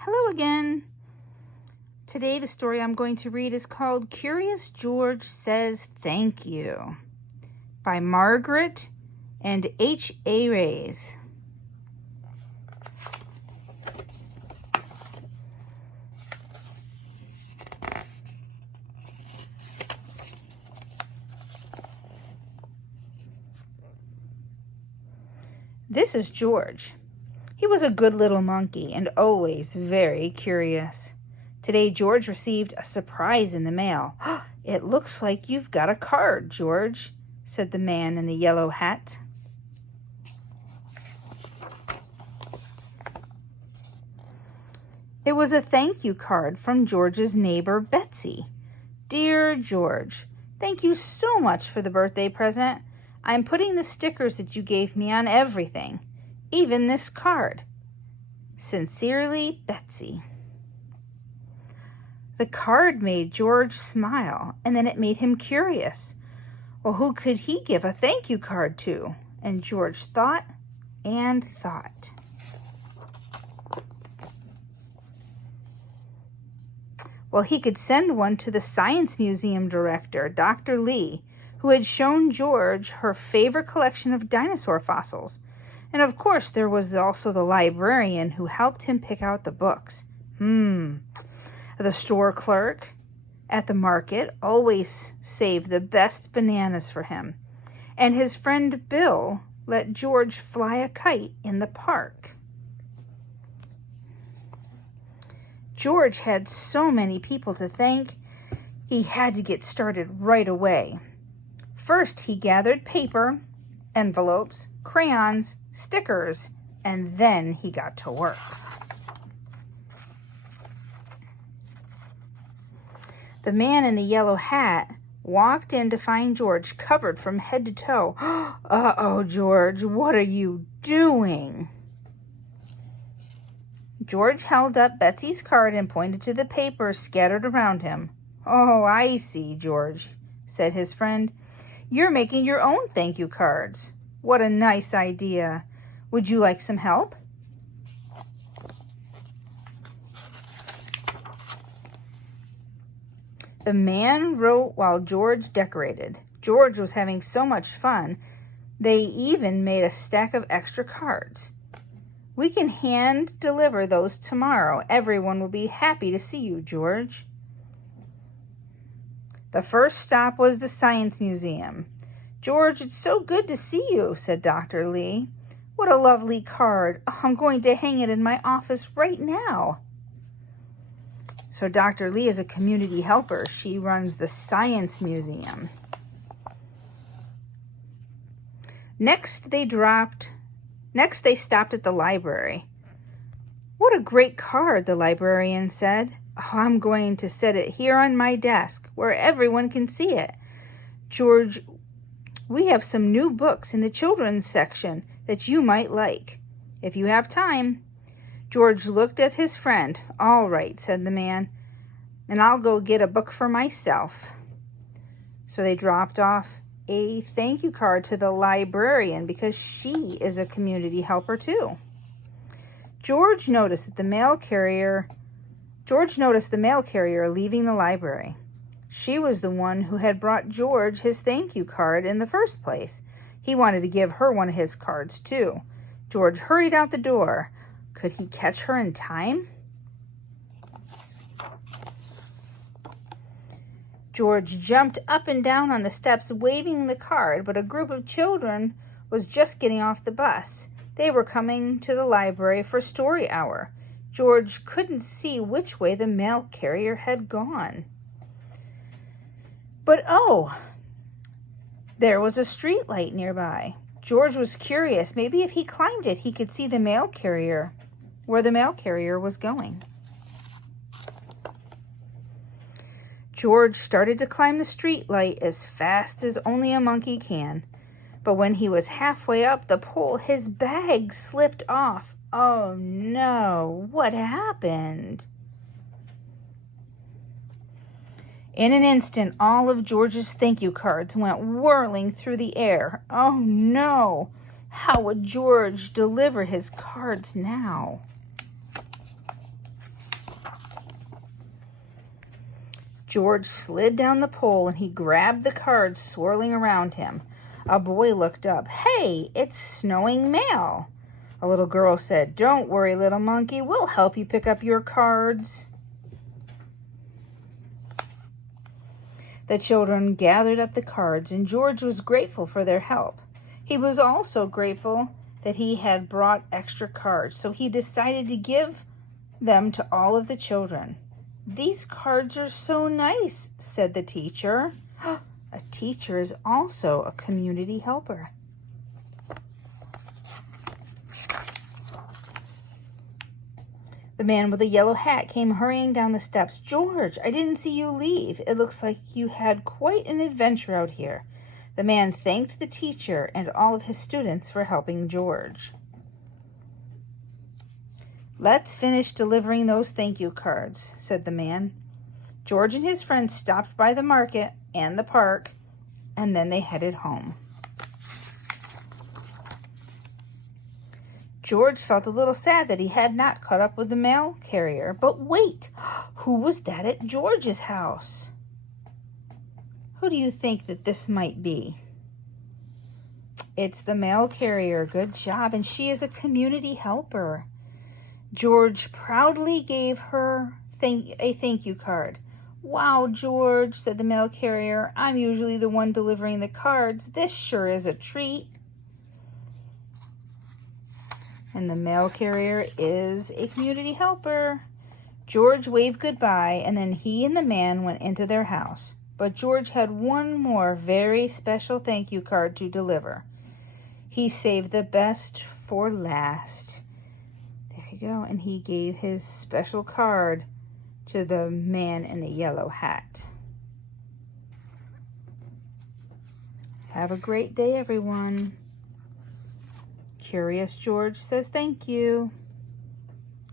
Hello again. Today the story I'm going to read is called Curious George Says Thank You by Margaret and H.A. Rays. This is George. He was a good little monkey and always very curious. Today, George received a surprise in the mail. "It looks like you've got a card, George," said the man in the yellow hat. It was a thank you card from George's neighbor, Betsy. "Dear George, thank you so much for the birthday present. I'm putting the stickers that you gave me on everything, even this card. Sincerely, Betsy." The card made George smile, and then it made him curious. Well, who could he give a thank you card to? And George thought and thought. Well, he could send one to the Science Museum director, Dr. Lee, who had shown George her favorite collection of dinosaur fossils. And of course, there was also the librarian who helped him pick out the books. The store clerk at the market always saved the best bananas for him. And his friend Bill let George fly a kite in the park. George had so many people to thank, he had to get started right away. First, he gathered paper, envelopes, crayons, stickers, and then he got to work. The man in the yellow hat walked in to find George covered from head to toe. "Uh-oh, George, what are you doing?" George held up Betsy's card and pointed to the papers scattered around him. "Oh, I see, George," said his friend. "You're making your own thank you cards. What a nice idea. Would you like some help?" The man wrote while George decorated. George was having so much fun, they even made a stack of extra cards. "We can hand deliver those tomorrow. Everyone will be happy to see you, George." The first stop was the Science Museum. "George, it's so good to see you," said Dr. Lee. "What a lovely card. Oh, I'm going to hang it in my office right now." So Dr. Lee is a community helper. She runs the Science Museum. Next, they stopped at the library. "What a great card," the librarian said. "Oh, I'm going to set it here on my desk where everyone can see it. George, we have some new books in the children's section that you might like, if you have time." George looked at his friend. "All right," said the man, "and I'll go get a book for myself." So they dropped off a thank you card to the librarian because she is a community helper too. George noticed the mail carrier leaving the library. She was the one who had brought George his thank you card in the first place. He wanted to give her one of his cards too. George hurried out the door. Could he catch her in time? George jumped up and down on the steps waving the card, but a group of children was just getting off the bus. They were coming to the library for story hour. George couldn't see which way the mail carrier had gone. But oh, there was a street light nearby. George was curious. Maybe if he climbed it, he could see the mail carrier, where the mail carrier was going. George started to climb the street light as fast as only a monkey can. But when he was halfway up the pole, his bag slipped off. Oh no, what happened? In an instant, all of George's thank you cards went whirling through the air. Oh no, how would George deliver his cards now? George slid down the pole and he grabbed the cards swirling around him. A boy looked up. "Hey, it's snowing mail." A little girl said, "Don't worry, little monkey. We'll help you pick up your cards." The children gathered up the cards, and George was grateful for their help. He was also grateful that he had brought extra cards, so he decided to give them to all of the children. "These cards are so nice," said the teacher. A teacher is also a community helper. The man with the yellow hat came hurrying down the steps. "George, I didn't see you leave. It looks like you had quite an adventure out here." The man thanked the teacher and all of his students for helping George. "Let's finish delivering those thank you cards," said the man. George and his friends stopped by the market and the park, and then they headed home. George felt a little sad that he had not caught up with the mail carrier. But wait, who was that at George's house? Who do you think that this might be? It's the mail carrier. Good job. And she is a community helper. George proudly gave her a thank you card. "Wow, George," said the mail carrier. "I'm usually the one delivering the cards. This sure is a treat." And the mail carrier is a community helper. George waved goodbye, and then he and the man went into their house. But George had one more very special thank you card to deliver. He saved the best for last. There you go. And he gave his special card to the man in the yellow hat. Have a great day, everyone. Curious George says thank you.